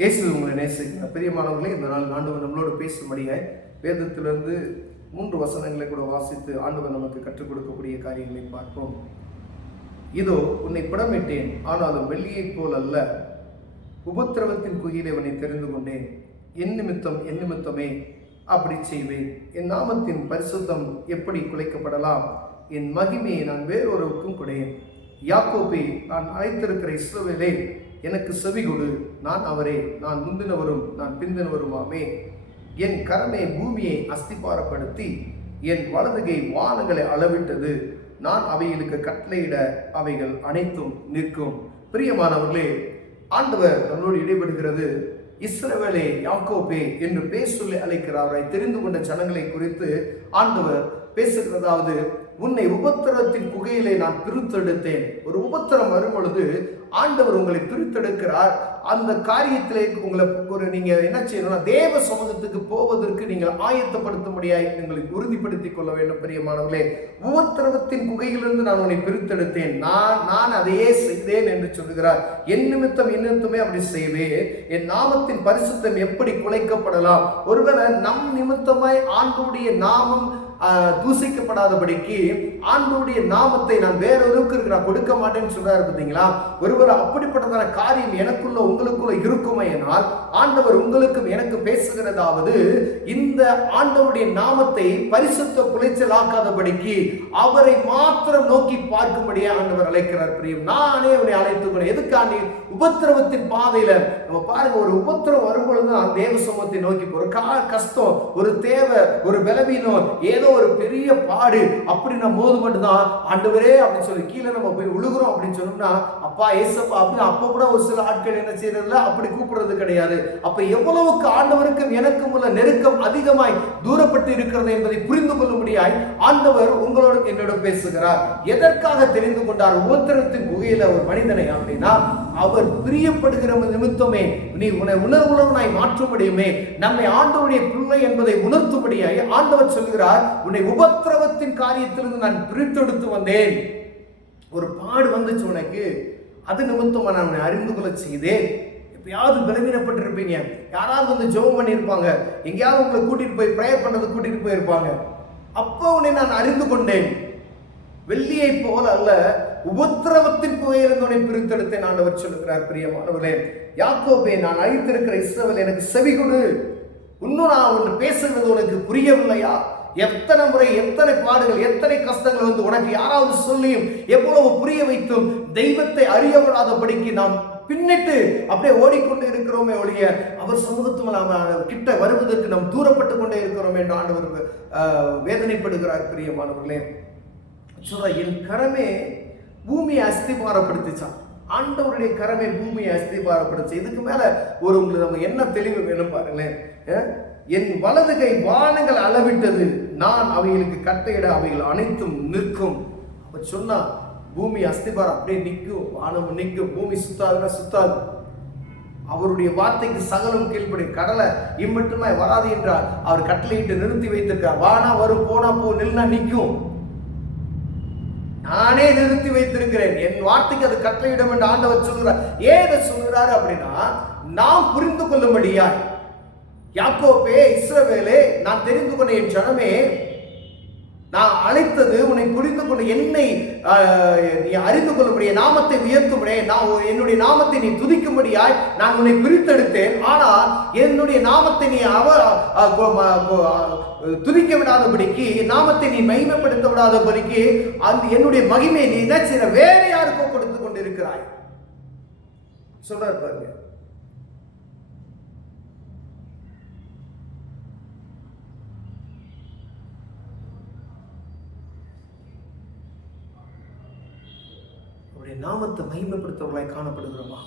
இயேசு உங்களை நேசிக்கிற பிரியமானவர்களே, இந்த நாள் ஆண்டவர் நம்மளோடு பேசும்படியாய் வேதத்திலிருந்து 3 வசனங்களை கூட வாசித்து ஆண்டவர் நமக்கு கற்றுக் கொடுக்கக்கூடிய காரியங்களை பார்ப்போம். இதோ உன்னை புடமிட்டேன், ஆனாலும் வெள்ளியைப் போல் அல்ல, உபத்திரவத்தின் குகையிலே உன்னை தெரிந்து கொண்டேன். என் நிமித்தமே அப்படி செய்வேன். என் நாமத்தின் பரிசுத்தம் எப்படி குலைக்கப்படலாம்? என் மகிமையை நான் வேறொருவருக்கும் கொடேன். யாக்கோபே, நான் அழைத்திருக்கிற இஸ்ரவேலே, எனக்கு செவி கொடு. நான் அவரே, நான் முந்தினவரும் நான் பிந்தினவருமாமே. என் கரமே பூமியை அஸ்திபாரப்படுத்தி என் வலதுகை வானங்களை அளவிட்டது. நான் அவைகளுக்கு கட்டளையிட அவைகள் அனைத்தும் நிற்கும். பிரியமானவர்களே, ஆண்டவர் நம்மளோடு இடைபடுகிறது. இஸ்ரவேலே, யாக்கோபே என்று பேர் சொல்லி அழைக்கிறாரை தெரிந்து கொண்ட ஜனங்களை குறித்து ஆண்டவர் பேசுகிறதாவது, உன்னை உபத்திரத்தின் குகையிலே நான் பிரித்தெடுத்தேன். ஒரு உபத்திரம் வரும் பொழுது ஆண்டவர் உங்களை பிரித்தெடுக்கிறார். அந்த காரியத்திலே உங்களை நீங்க என்ன செய்யணும்னா, தேவ சமூகத்துக்கு போவதற்கு நீங்கள் ஆயத்தப்படுத்த முடியாது, உங்களுக்கு உறுதிப்படுத்திக் கொள்ள வேண்டும். பிரியமானவர்களே, உபத்திரவத்தின் குகையிலிருந்து நான் உன்னை பிரித்தெடுத்தேன், நான் அதையே செய்தேன் என்று சொல்லுகிறார். என் நிமித்தமே அப்படி செய்வேன். என் நாமத்தின் பரிசுத்தம் எப்படி குலைக்கப்படலாம்? ஒருவேளை நம் நிமித்தமாய் ஆண்டவருடைய நாமம் தூசிக்கப்படாதபடிக்கு ஆண்டவருடைய நாமத்தை நான் வேறொருக்கு நான் கொடுக்க மாட்டேன்னு சொல்றாரு. பார்த்தீங்களா? ஒருவர் அப்படிப்பட்டதான காரியம் எனக்குள்ள உங்களுக்குள்ள இருக்குமே என்றால், ஆண்டவர் உங்களுக்கும் எனக்கு பேசுகிறதாவது, இந்த ஆண்டவருடைய நாமத்தை பரிசுத்த குலைச்சலாக்காதபடிக்கு அவரை மாத்திரம் நோக்கி பார்க்கும்படியே ஆண்டவர் அழைக்கிறார். பிரியம், நானே உன்னை அழைத்துக்கொண்டேன். எதுக்காண்டி? உபத்திரவத்தின் பாதையில நம்ம பாருங்க, ஒரு உபத்திரம் வரும்பொழுது நான் தேவ சமூகத்தை நோக்கி போற கஷ்டம், ஒரு தேவை, ஒரு பலவீனம், ஏதோ ஒரு பெரிய பாடு அப்படி நம்ம போது மட்டும்தான் ஆண்டவரே அப்படின்னு சொல்லி கீழே நம்ம போய் விழுகிறோம். அப்படின்னு சொன்னோம்னா, அப்பா ஏசப்பா அப்படின்னு அப்ப கூட ஒரு சில ஆட்கள் என்ன செய்யறதுல அப்படி கூப்பிடுறது கிடையாது. அப்ப எவ்வளவுக்கு ஆண்டவருக்கும் எனக்கும் உள்ள நெருக்கம் அதிகமாய் தூரப்பட்டு இருக்கிறது என்பதை புரிந்து கொள்ள முடியாய் ஆண்டவர் உங்களோடு என்னோட பேசுகிறார். எதற்காக தெரிந்து கொண்டார் உபத்திரத்தின் குகையில ஒரு மனிதனை? அப்படின்னா, அவர் பிரியப்படுகிற நிமித்தமே, நீ உன்னை உணர்வுள்ளவனாய் மாற்றும்படியுமே, நம்மை ஆண்டவருடைய பிள்ளை என்பதை உணர்த்தும்படியாய் ஆண்டவர் சொல்கிறார், உன்னை உபத்திரவத்தின் காரியத்திலிருந்து நான் பிரித்தெடுத்து வந்தேன். ஒரு பாடு வந்துச்சு உனக்கு, அது நிமித்தமா நான் உன்னை அறிந்து கொள்ள செய்தேன். எப்பயாவது பலவீனப்பட்டிருப்பீங்க, யாராவது வந்து ஜெபம் பண்ணியிருப்பாங்க, எங்கேயாவது உங்களை கூட்டிட்டு போய் பிரேயர் பண்ணது கூட்டிட்டு போயிருப்பாங்க. அப்போ உன்னை நான் அறிந்து கொண்டேன். வெள்ளியை போல அல்ல, உபத்திரவத்தின் குகையிலிருந்து உன்னை பிரித்தெடுத்தேன் ஆண்டவர் சொல்லுகிறார். பிரியமானவர்களே, யாக்கோபே, நான் அழைத்திருக்கிற இஸ்ரவேல், எனக்கு செவி கொடு. இன்னும் நான் ஒன்று பேசுகிறது உனக்கு புரியவில்லையா? எத்தனை முறை, எத்தனை பாடுகள், எத்தனை கஷ்டங்கள் வந்து உனக்கு யாராவது சொல்லியும் எவ்வளவு புரிய வைத்தும் தெய்வத்தை அறியப்படாதபடிக்கு நாம் பின்னிட்டு அப்படியே ஓடிக்கொண்டு இருக்கிறோமே ஒழிய அவர் சமூகத்தும் நாம் கிட்ட வருவதற்கு நாம் தூரப்பட்டு கொண்டே இருக்கிறோம் என்று ஆண்டவர் வேதனைப்படுகிறார். பிரியமானவர்களே, என் கரமே பூமியை அஸ்திபாரப்படுத்திச்சான். ஆண்டவருடைய கரமே பூமியை அஸ்திபாரப்படுத்தி. இதுக்கு மேல ஒரு உங்களுக்கு நம்ம என்ன தெளிவு வேணும் பாருங்களேன். என் வலதுகை வானங்கள் அளவிட்டது, நான் அவைகளுக்கு கட்டையிட அவைகள் அனைத்தும் நிற்கும். அப்ப சொன்னா பூமி அஸ்திபாரம் அப்படியே நிற்கும், வானம் நிற்கும். பூமி சுத்தாதுன்னா சுத்தாது. அவருடைய வார்த்தைக்கு சகலம் கீழ்ப்படி. கடலை இம்மட்டுமாய் வராது என்றார். அவர் கட்டளையிட்டு நிறுத்தி வைத்திருக்கார். வானா வரும், போனா போ, நில்னா நிற்கும். நானே நிறுத்தி வைத்திருக்கிறேன், என் வார்த்தைக்கு அது கட்டளையிடும் என்று ஆண்டவர் சொல்கிறார். ஏன் இதை சொல்கிறாரு அப்படின்னா, நாம் புரிந்து கொள்ளும்படியாய், யாக்கோபே, இஸ்ரவேலே, நான் தெரிந்து கொண்ட என் ஜனமே, நான் அழைத்தது உன்னை புரிந்து கொண்டு என்னை நீ அறிந்து கொள்ளும்படியே, நாமத்தை உயர்த்தும்படியே, நான் என்னுடைய நாமத்தை நீ துதிக்கும்படியாய் நான் உன்னை பிரித்தெடுத்தேன். ஆனால் என்னுடைய நாமத்தை நீ துதிக்க விடாதபடிக்கு, நாமத்தை நீ மகிமைப்படுத்த விடாதபடிக்கு, அந்த என்னுடைய மகிமையை நீ என்ன செய்ய வேற யாருக்கோ கொடுத்து கொண்டிருக்கிறாய் சொல்றாரு பாருங்க. நாமத்தை மகிமைப்படுத்தவர்களாய் காணப்படுகிறோமா?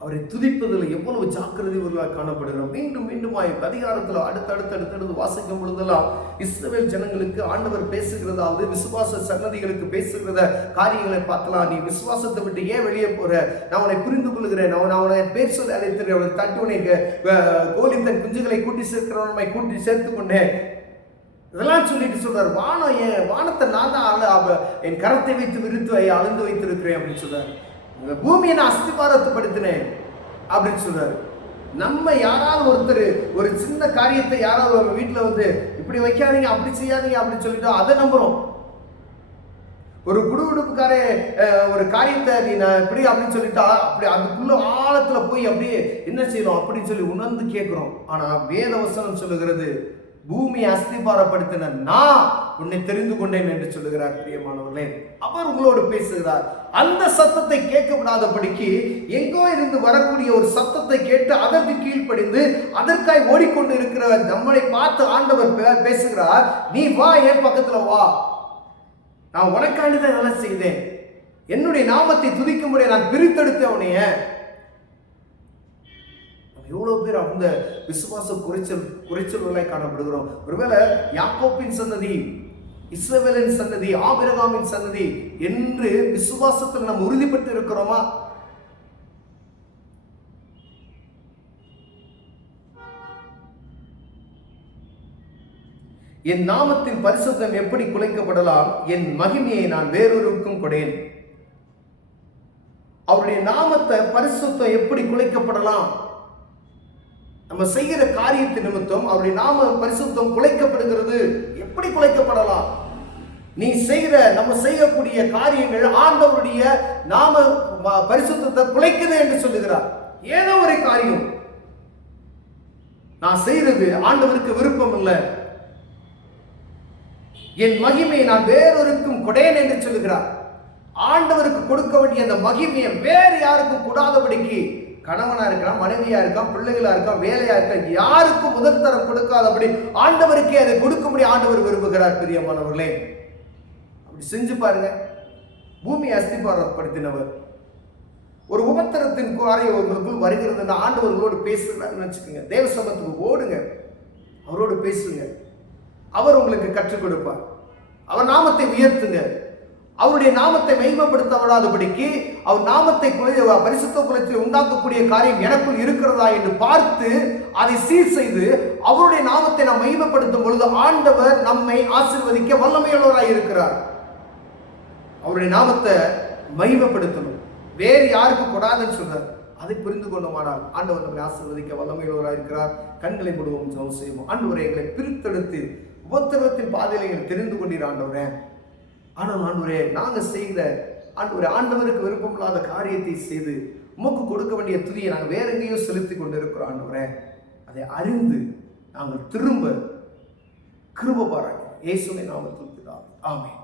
அவரை துதிப்பதில் எவ்வளவு ஜாக்கிரதையாக காணப்படுகிறோம். மீண்டும் மீண்டுமாய் அதிகாரத்தில் அடுத்தடுத்து வாசிக்கும் பொழுதெல்லாம் இஸ்ரவேல் ஜனங்களுக்கு ஆண்டவர் பேசுகிறதாவது, விசுவாச சன்னதிகளுக்கு பேசுகிறத காரியங்களை பார்க்கலாம். நீ விசுவாசத்தை விட்டு ஏன் வெளியே போற? நான் உன்னை புரிந்து கொள்கிறேன், நான் உன்னை பேர் சொல்லி அழைத்திருக்கிறேன், அவனை தட்டி உன்னை கோழி தன் குஞ்சுகளை கூட்டி சேர்க்கிறவனை கூட்டி சேர்த்து கொண்டேன். இதெல்லாம் சொல்லிட்டு சொல்றாரு. வானத்தை நான் தான் என் கரத்தை வைத்து விரித்து அளந்து வைத்திருக்கிறேன் அப்படின்னு சொல்றாரு. இந்த பூமியை நான் அஸ்திபாரத்தைப்படுத்தினேன் அப்படின்னு சொல்றாரு. நம்ம யாராவது ஒருத்தர் ஒரு சின்ன காரியத்தை யாராவது ஒரு வீட்டில் வந்து இப்படி வைக்காதீங்க, அப்படி செய்யாதீங்க அப்படின்னு சொல்லிட்டு அதை நம்புறோம். ஒரு குடுகுடுப்புக்கார ஒரு காரியத்தை நீ நான் இப்படி அப்படின்னு சொல்லிட்டா அப்படி அதுக்குள்ள ஆழத்துல போய் அப்படியே என்ன செய்யணும் அப்படின்னு சொல்லி உணர்ந்து கேட்கிறோம். ஆனா வேத வசனம் சொல்லுகிறது, பூமியை அஸ்திபாரப்படுத்தின நான் உன்னை தெரிந்து கொண்டேன் என்று சொல்லுகிறார். பிரியமானவர்களே, அவர் உங்களோடு பேசுகிறார். அந்த சத்தத்தை கேட்க விடாதபடிக்கு எங்கோ இருந்து வரக்கூடிய ஒரு சத்தத்தை கேட்டு அதற்கு கீழ்ப்படிந்து அதற்காய் ஓடிக்கொண்டு இருக்கிற நம்மளை பார்த்து ஆண்டவர் பேசுகிறார், நீ வா, என் பக்கத்துல வா, நான் உனக்காண்டிதான் இதெல்லாம் செய்தேன், என்னுடைய நாமத்தை துதிக்கும்படி நான் பிரித்தெடுத்தேன் உன்னைய. எவ்வளவு பேர் அந்த விசுவாச குறைச்சல்களாய் காணப்படுகிறோம். ஒருவேளை யாக்கோப்பின் சந்ததி, இஸ்ரவேலின் சந்ததி, ஆபிரகாமின் சந்ததி என்று விசுவாசத்தில் நாம் உறுதிப்பட்டு இருக்கிறோமா? என் நாமத்தின் பரிசுத்தம் எப்படி குலைக்கப்படலாம், என் மகிமையை நான் வேறொருக்கும் கொடேன். அவருடைய நாமத்தை பரிசுத்தம் எப்படி குலைக்கப்படலாம்? நம்ம செய்கிற காரியத்தின் நிமித்தம் அவருடைய நாம பரிசுத்தம் குலைக்கப்படுகிறது. எப்படி குலைக்கப்படலாம்? நீ செய்கிற நம்ம செய்யக்கூடிய காரியங்கள் ஆண்டவருடைய நாம பரிசுத்தத்தை குலைக்குது என்று சொல்லுகிறார். ஏதோ ஒரு காரியம் நான் செய்யறது ஆண்டவருக்கு விருப்பம் இல்லை, என் மகிமையை நான் வேறொருக்கும் கொடேன் என்று சொல்லுகிறார். ஆண்டவருக்கு கொடுக்க வேண்டிய அந்த மகிமையை வேறு யாருக்கும் கூடாதபடிக்கு, கணவனா இருக்கலாம், மனைவியா இருக்கலாம், பிள்ளைகளா இருக்கலாம், வேலையா இருக்க, யாருக்கும் முதல் தரம் கொடுக்காதபடி ஆண்டவருக்கே அதை கொடுக்கும்படி ஆண்டவர் விரும்புகிறார். பிரியமானவர்களே, அப்படி செஞ்சு பாருங்க. பூமியை அஸ்திபாரப்படுத்தினவர் ஒரு உபத்திரத்தின் காரியம் உங்களுக்குள் வருகிறது, ஆண்டவர்களோடு பேசுகிறாருன்னு வச்சுக்கோங்க. தேவ சமத்துக்கு ஓடுங்க, அவரோடு பேசுங்க. அவர் உங்களுக்கு கற்றுக் கொடுப்பார். அவர் நாமத்தை உயர்த்துங்க. அவருடைய நாமத்தை மகிமைப்படுத்த விடாதபடிக்கு அவர் நாமத்தை பரிசுத்த குலத்தில் உண்டாக்கக்கூடிய காரியம் எனக்குள் இருக்கிறதா என்று பார்த்து அதை சீர் செய்து அவருடைய நாமத்தை நாம் மகிமைப்படுத்தும் பொழுது ஆண்டவர் நம்மை ஆசீர்வதிக்க வல்லமையுள்ளவராய் இருக்கிறார். அவருடைய நாமத்தை மகிமைப்படுத்தணும், வேறு யாருக்கும் கூடாதுன்னு சொல்றார். அதை புரிந்து கொண்டோமானால் ஆண்டவர் நம்மை ஆசீர்வதிக்க வல்லமையுள்ளவராய் இருக்கிறார். கண்களை மூடுவோம், ஜெபம் செய்வோம். ஆண்டவரே, எங்களை பிரித்தெடுத்து உபத்திரவத்தின் பாதையில் எங்களை தெரிந்து கொண்டீர் ஆண்டவரே. ஆனால் ஆண்டவரே, நாங்கள் செய்கிற ஆண்டவருக்கு விருப்பம் இல்லாத காரியத்தை செய்து உமக்கு கொடுக்க வேண்டிய துதியை நாங்கள் வேற எங்கேயோ செலுத்தி கொண்டு இருக்கிறோம் ஆண்டவரே. அதை அறிந்து நாங்கள் திரும்ப கிருபை பாராட்டி இயேசுவின் நாமத்தில் ஆமென்.